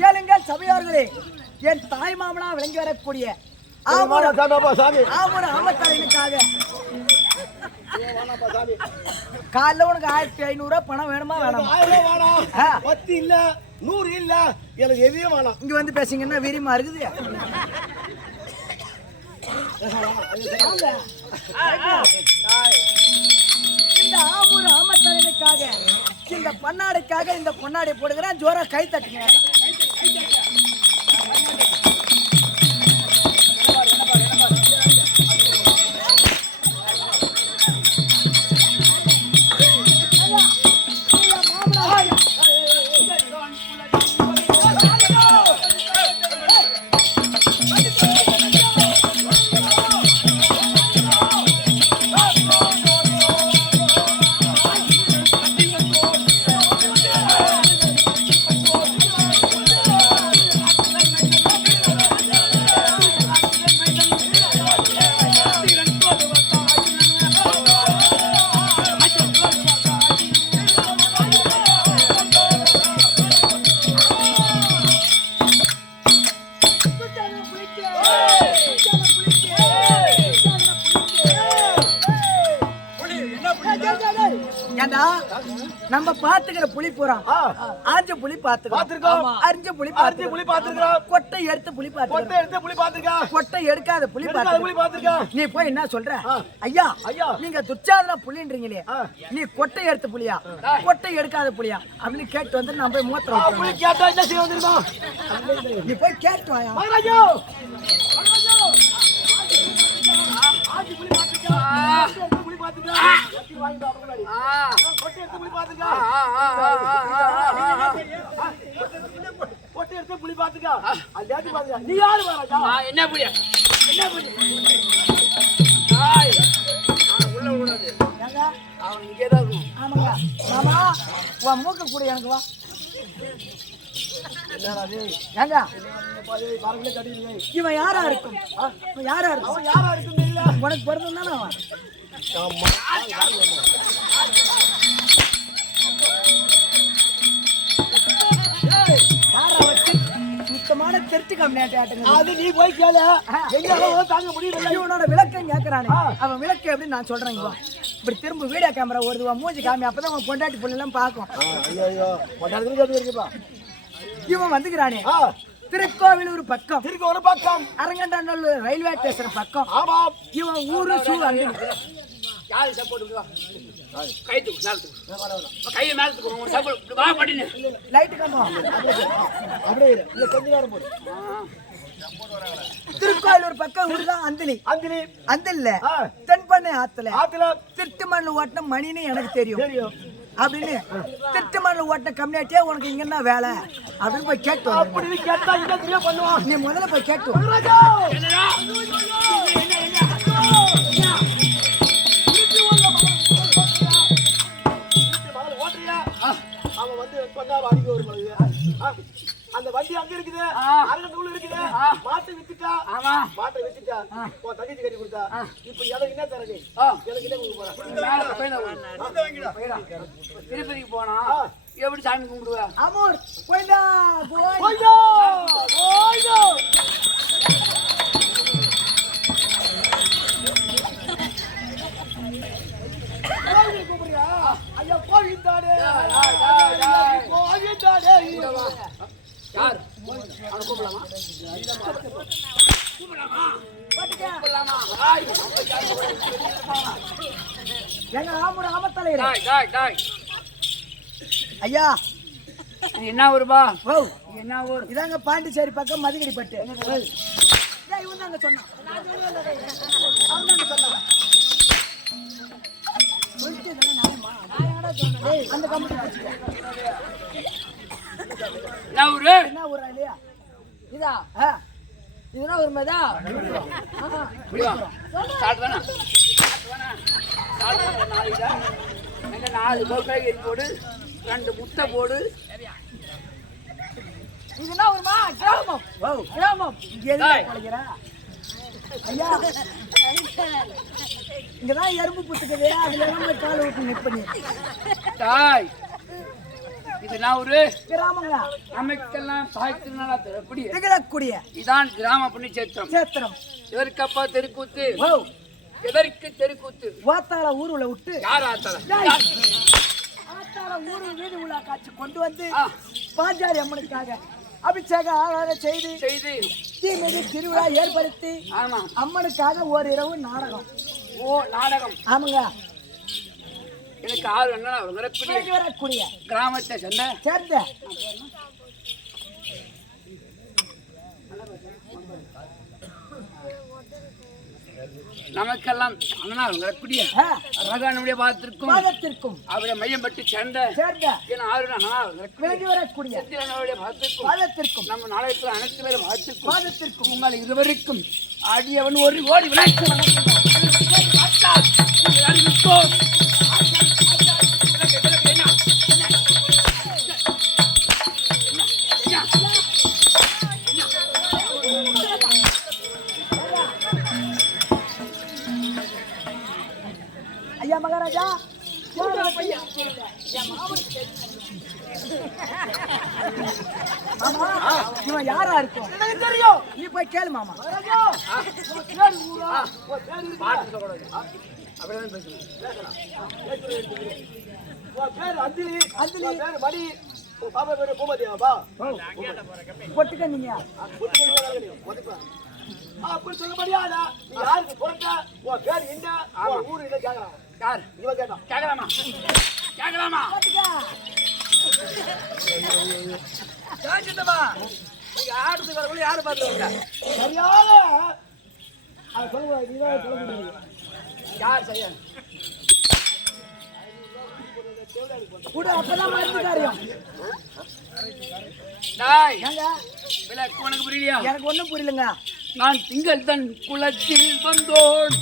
கேளுங்க சபையார்களே, என் தாய் மாமனா விளங்கி வரக்கூடிய ஆமத்தலைனுக்காக காலைல உனக்கு 1500 பணம் வேணுமா வேணாமா? 10 இல்ல 100 இல்ல, எனக்கு எதையும் வேணாம். இங்க வந்து பேசிங்கன்னா வீரியமா இருக்குது. இந்த ஆமூர் ஆமத்தலைனுக்காக, இந்த பண்ணாடைக்காக இந்த பொன்னாடை போடுகிறேன். ஜோரா கை தட்டுங்க. நம்ம பாத்துக்கிற புலி பூரா ஆஞ்ச புலி பாத்துக்கிறோம், அரிஞ்ச புலி பாத்துக்கிறோம், கொட்டை எடுத்து புலி பாத்துக்கிறோம், கொட்டை எடுக்காத புலி பாத்துக்கிறோம். நீ போய் என்ன சொல்ற? ஐயா நீங்க துச்சாதன புலின்றீங்களே, நீ கொட்டை எடுத்த புலியா கொட்டை எடுக்காத புலியா அப்படின்னு கேட்டு வந்து நான் போய் மூத்திரம் கேட்டா என்ன செய்ய வந்துருமா? நீ போய் கேட்டு வாயா. மூக்க கூட எனக்கு வா. இவன் யாரா இருக்கும்? யாரா இருக்கும்? உனக்கு பிறந்தம் தானே அவன். சுத்தமான திருட்டு கம்மியாட்டாட்டுங்க. அது நீ போய் கேளு. தாங்க முடியல. இவனோட விளக்கம் கேட்கறானே, அவன் விளக்கம் எப்படி நான் சொல்றேன். இப்படி திரும்ப வீடியோ கேமரா ஓடுவா, மூஞ்சி காமி, அப்பதான் அவன் பொண்டாட்டி பொண்ணெல்லாம் பார்க்கும். இவன் வந்துக்கிறானே திருக்கோவிலூர் பக்கம், அரங்கண்டாநல்லூர் ரயில்வே ஸ்டேஷன் பக்கம். இவன் ஊரு சூ வந்து திருக்கோயிலூர் பக்கம் ஊருதான் அந்திலி. அந்தில்ல தென்பண்ணை ஆத்துல திட்டு மண்ணு ஓட்டின மணின்னு எனக்கு தெரியும் அப்படின்னு திட்டு மண்ணு ஓட்டின கம்யூனிட்டியா உனக்கு இங்க என்ன வேலை அப்படின்னு போய் கேட்டு பண்ணுவான். நீ முதல்ல போய் கேட்டு அவன் வந்து அடிக்க ஒரு அந்த வண்டி அங்க இருக்குது, அரங்கூல இருக்குது. மாட்டை வித்துட்டா, மாட்டை வித்துட்டா, தங்கச்சி கட்டி கொடுத்தா. இப்ப எனக்கு என்ன தரது? எனக்கு என்ன கொடுக்க போறா? திருப்பதிக்கு போனா எப்படி சாமி கும்பிடுவா? அமோர் போய்டா ஐயா கோவிந்தானே யார் அவனை கூப்பிடலாமா? எங்க ஆமூர் ஆமத்தலையில டாய் டாய் டாய் ஐயா இது என்ன ஊருப்பா? ஓ என்ன ஊர்? இதாங்க பாண்டிச்சேரி பக்கம் மதிகடி பட்டு இவன் தாங்க சொன்னான் அவன் தாங்க சொன்னான் அந்த கம்பெனி என்ன ஊரு? என்ன ஊரா இல்லையா இதா இதுனா ஒரு மேதா சாப்பிட்டு வேணா நாலு கோக்காய் போடு, 2 முட்டை போடு. இதுனா ஒருமா கிராமம் ஓ கிராமம் இங்க எதுக்கு குலைக்கிறா ஐயா இங்கதான் எறும்பு புத்துக்குது அதுல நம்ம காலை விட்டு நிற்பண்ணி டாய் இது என்ன ஊரு? கிராமங்க நமக்கெல்லாம் தாய்த்திருநாளா எப்படி? திகழக்கூடிய இதான் கிராம புண்ணியச்சேத்திரம். சேத்திரம் எதற்கப்பா தெருக்கூத்து? ஓ எதற்கு தெருக்கூத்து? ஓத்தால ஊருல விட்டு யார் ஆத்தல? ஆத்தால ஊரு வீடு உள்ள காட்சி கொண்டு வந்து பாஞ்சாலி அம்மனுக்காக அபிஷேகம் செய்து செய்து தீமிதி திருவிழா ஏற்படுத்தி ஆமா. அம்மனுக்காக ஒரு இரவு நாடகம். ஓ நாடகம். ஆமாங்க எனக்கு ஆள் என்ன வரக்கூடிய வரக்கூடிய கிராமத்தை சேர்ந்த நமக்கெல்லாம் அண்ணா வரக்கூடிய ரகானுடைய பாதத்திற்கும் பாதத்திற்கும் அவரை மையம் பட்டு சேர்ந்த சேர்ந்த வேண்டி வரக்கூடிய பாதத்திற்கும் பாதத்திற்கும் நம்ம நாளையத்தில் அனைத்து பேரும் பாதத்திற்கும் பாதத்திற்கும் உங்கள் இருவருக்கும் அடியவன் ஒரு ஓடி விளையாட்டு ஐயா மகாராஜா மாமா இவன் யாரா இருக்கும் எனக்கு தெரியும் நீ போய் கேளு மாமா பாட்டு சொல்லக்கூடாது அப்படிதான் பேசணும். பொட்டுக்க நீங்க அப்படி சொல்ல முடியாதா? நீ யாருக்கு பிறந்த? உன் பேர் என்ன? உன் ஊரு என்ன கேட்கலாம்? யார் இவன் கேட்டான். கேட்கலாமா? கேட்கலாமா? ஆடுறதுக்கு வரக்குள்ள யாரு பார்த்துருவாங்க? சரியான அது சொல்லக்கூடாது. நீதான் சொல்ல முடியாது. யார் சரியா? கூட அப்பதான் மருந்து காரியம் டாய் ஏங்க விளக்கு உனக்கு புரியலையா? எனக்கு ஒண்ணும் புரியலங்க நான் திங்கள் தன் குலத்தில் வந்தோன்